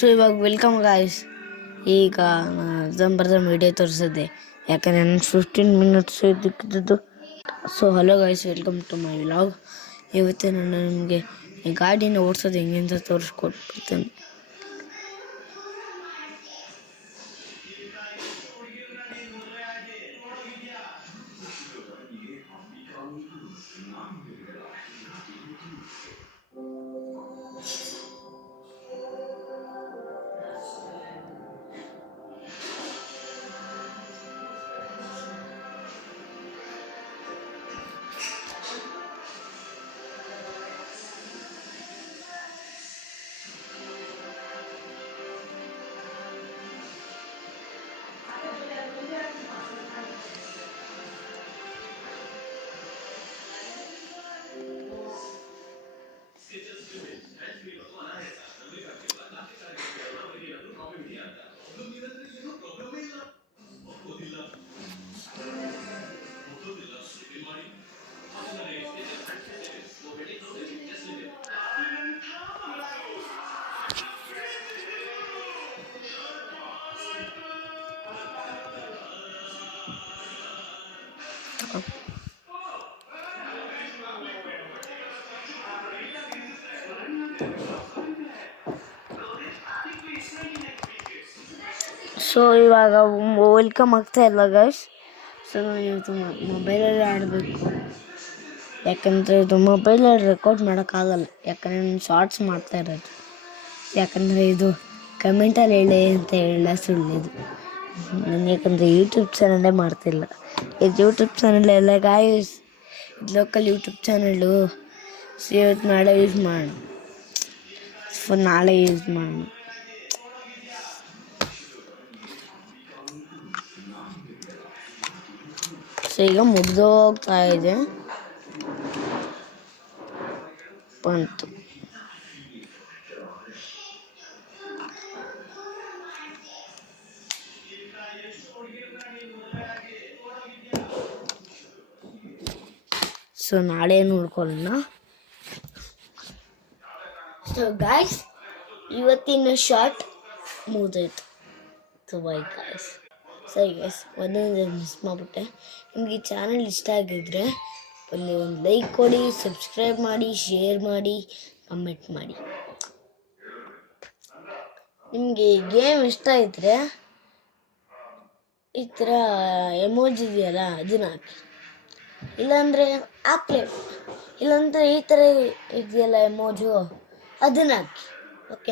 So ಇವಾಗ welcome guys. ಈಗ ಬರ್ದ ವಿಡಿಯೋ ತೋರಿಸಿದ್ದೆ, ಯಾಕಂದರೆ ನಾನು 15 ಮಿನಿಟ್ಸ್ ಇದಕ್ಕಿದ್ದು. So hello guys, welcome to my vlog. ಇವತ್ತು ನಾನು ನಿಮಗೆ ಈ ಗಾಡಿನ ಓಡಿಸೋದು ಹೆಂಗೆ ಅಂತ ತೋರಿಸ್ಕೊಟ್ಬಿಡ್ತೇನೆ. ಸೊ ಇವಾಗ ವೆಲ್ಕಮ್ ಆಗ್ತಾ ಇಲ್ಲ ಗೈಸ್. ಸೊ ನಾನು ಇವತ್ತು ಮೊಬೈಲಲ್ಲಿ ಆಡಬೇಕು, ಯಾಕಂದರೆ ಇದು ಮೊಬೈಲಲ್ಲಿ ರೆಕಾರ್ಡ್ ಮಾಡೋಕ್ಕಾಗಲ್ಲ, ಯಾಕಂದರೆ ನಾನು ಶಾರ್ಟ್ಸ್ ಮಾಡ್ತಾ ಇರೋದು. ಯಾಕಂದರೆ ಇದು ಕಮೆಂಟಲ್ಲಿ ಹೇಳಿ ಅಂತ ಹೇಳ ಸುಳ್ಳಿದು. ನಾನು ಯಾಕಂದರೆ ಯೂಟ್ಯೂಬ್ ಚಾನಲೇ ಮಾಡ್ತಿಲ್ಲ. ಇದು ಯೂಟ್ಯೂಬ್ ಚಾನಲ್ ಎಲ್ಲ ಗಾಯ್ಸ್, ಇದು ಲೋಕಲ್ ಯೂಟ್ಯೂಬ್ ಚಾನಲ್ಲು. ಸೊ ಇವತ್ತು ನಾಳೆ ಯೂಸ್ ಮಾಡೋಣ, ಸೊ ಈಗ ಮುಗ್ದೋಗ್ತಾ ಇದೆ ಬಂತು. ಸೊ ನಾಳೆ ನೋಡ್ಕೊಳ್ಳೋಣ. ಸೊ ಗಾಯ್ಸ್, ಇವತ್ತಿನ ಶಾರ್ಟ್ ಮುಗಿದೋಯ್ತು. So by guys. ಸರಿ ಗೈಸ್, ಒಂದೊಂದು ಮಿಸ್ ಮಾಡಿಬಿಟ್ಟೆ. ನಿಮಗೆ ಈ ಚಾನಲ್ ಇಷ್ಟ ಆಗಿದ್ದರೆ ಒಂದು ಲೈಕ್ ಕೊಡಿ, ಸಬ್ಸ್ಕ್ರೈಬ್ ಮಾಡಿ, ಶೇರ್ ಮಾಡಿ, ಕಮೆಂಟ್ ಮಾಡಿ. ನಿಮಗೆ ಗೇಮ್ ಇಷ್ಟ ಇದ್ದರೆ ಈ ಥರ ಎಮೋಜಿ ಇದೆಯಲ್ಲ ಅದನ್ನ ಹಾಕಿ, ಇಲ್ಲಾಂದರೆ ಹಾಕ್ಲೇ, ಇಲ್ಲಾಂದರೆ ಈ ಥರ ಇದೆಯಲ್ಲ ಎಮೋಜು ಅದನ್ನ ಹಾಕಿ. ಓಕೆ.